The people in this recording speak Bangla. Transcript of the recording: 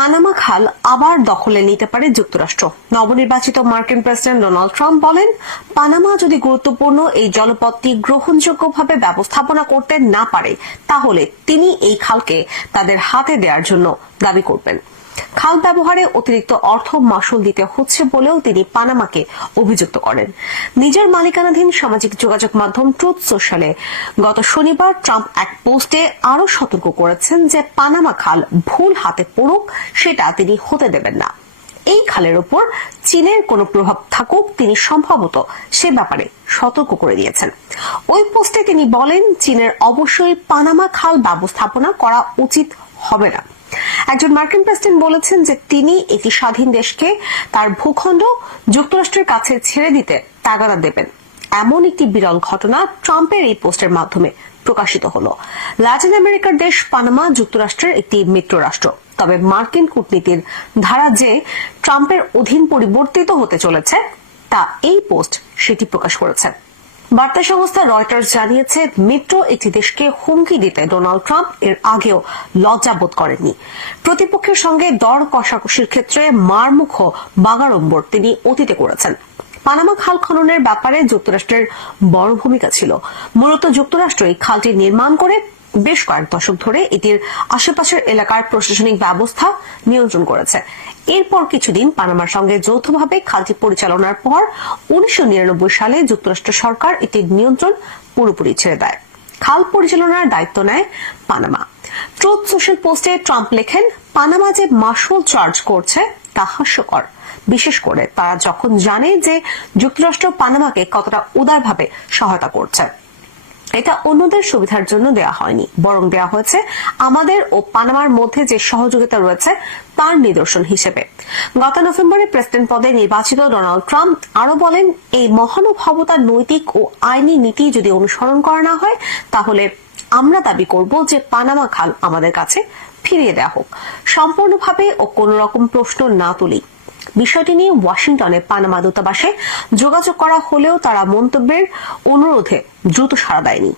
পানামা খাল আবার দখলে নিতে পারে যুক্তরাষ্ট্র। নবনির্বাচিত মার্কিন প্রেসিডেন্ট ডোনাল্ড ট্রাম্প বলেন, পানামা যদি গুরুত্বপূর্ণ এই জলপথটি গ্রহণযোগ্যভাবে ব্যবস্থাপনা করতে না পারে, তাহলে তিনি এই খালকে তাদের হাতে দেওয়ার জন্য দাবি করবেন। খাল ব্যবহারে অতিরিক্ত অর্থ মাশুল দিতে হচ্ছে বলেও তিনি পানামাকে অভিযুক্ত করেন। নিজের মালিকানাধীন সামাজিক যোগাযোগ মাধ্যম ট্রুথ সোশ্যালে গত শনিবার ট্রাম্প এক পোস্টে আরো সতর্ক করেছেন যে পানামা খাল ভুল হাতে পড়ুক সেটা তিনি হতে দেবেন না। এই খালের উপর চীনের কোনো প্রভাব থাকুক তিনি সম্ভবত সে ব্যাপারে সতর্ক করে দিয়েছেন। ওই পোস্টে তিনি বলেন, চীনের অবশ্যই পানামা খাল ব্যবস্থাপনা করা উচিত হবে না। একজন মার্কিন প্রেসিডেন্ট বলেছেন যে তিনি একটি স্বাধীন দেশকে তার ভূখণ্ড যুক্তরাষ্ট্রের কাছে ছেড়ে দিতে তাগাদা দেবেন। এমন একটি বিরল ঘটনা ট্রাম্পের এই পোস্টের মাধ্যমে প্রকাশিত হলো। ল্যাটিন আমেরিকার দেশ পানামা যুক্তরাষ্ট্রের একটি মিত্র রাষ্ট্র, তবে মার্কিন কূটনীতির ধারা যে ট্রাম্পের অধীন পরিবর্তিত হতে চলেছে তা এই পোস্ট সেটি প্রকাশ করেছে। বার্তা সংস্থা রয়টার্স জানিয়েছে, মিত্র একটি দেশকে হুমকি দিতে ডোনাল্ড ট্রাম্প এর আগেও লজ্জাবোধ করেননি। প্রতিপক্ষের সঙ্গে দর কষাকষির ক্ষেত্রে মারমুখ বাগাড়ম্বর তিনি অতীতে করেছেন। পানামা খাল খননের ব্যাপারে যুক্তরাষ্ট্রের বড় ভূমিকা ছিল। মূলত যুক্তরাষ্ট্র এই খালটি নির্মাণ করে বেশ কয়েক দশক ধরে এটির আশেপাশের এলাকার প্রশাসনিক ব্যবস্থা নিয়ন্ত্রণ করেছে। এরপর কিছুদিন পানামার সঙ্গে যৌথভাবে খালটি পরিচালনার পর 1999 সালে যুক্তরাষ্ট্র সরকার এটির নিয়ন্ত্রণ পুরোপুরি ছেড়ে দেয়। খাল পরিচালনার দায়িত্ব নেয় পানামা। ট্রুথ সোশ্যাল পোস্টে ট্রাম্প লেখেন, পানামা যে মাশুল চার্জ করছে তা হাস্যকর, বিশেষ করে তারা যখন জানে যে যুক্তরাষ্ট্র পানামাকে কতটা উদারভাবে সহায়তা করছে। এটা অন্যদের সুবিধার জন্য দেওয়া হয়নি, বরং দেওয়া হয়েছে আমাদের ও পানামার মধ্যে যে সহযোগিতা রয়েছে তার নিদর্শন হিসেবে। গত নভেম্বরে প্রেসিডেন্ট পদে নির্বাচিত ডোনাল্ড ট্রাম্প আরো বলেন, এই মহানুভবতার নৈতিক ও আইনি নীতি যদি অনুসরণ করা না হয়, তাহলে আমরা দাবি করব যে পানামা খাল আমাদের কাছে ফিরিয়ে দেওয়া হোক, সম্পূর্ণভাবে ও কোন রকম প্রশ্ন না তুলি। বিষয়টি নিয়ে ওয়াশিংটনে পানামা দূতাবাসে যোগাযোগ করা হলেও তারা মন্তব্যের অনুরোধে দ্রুত সাড়া দেয়নি।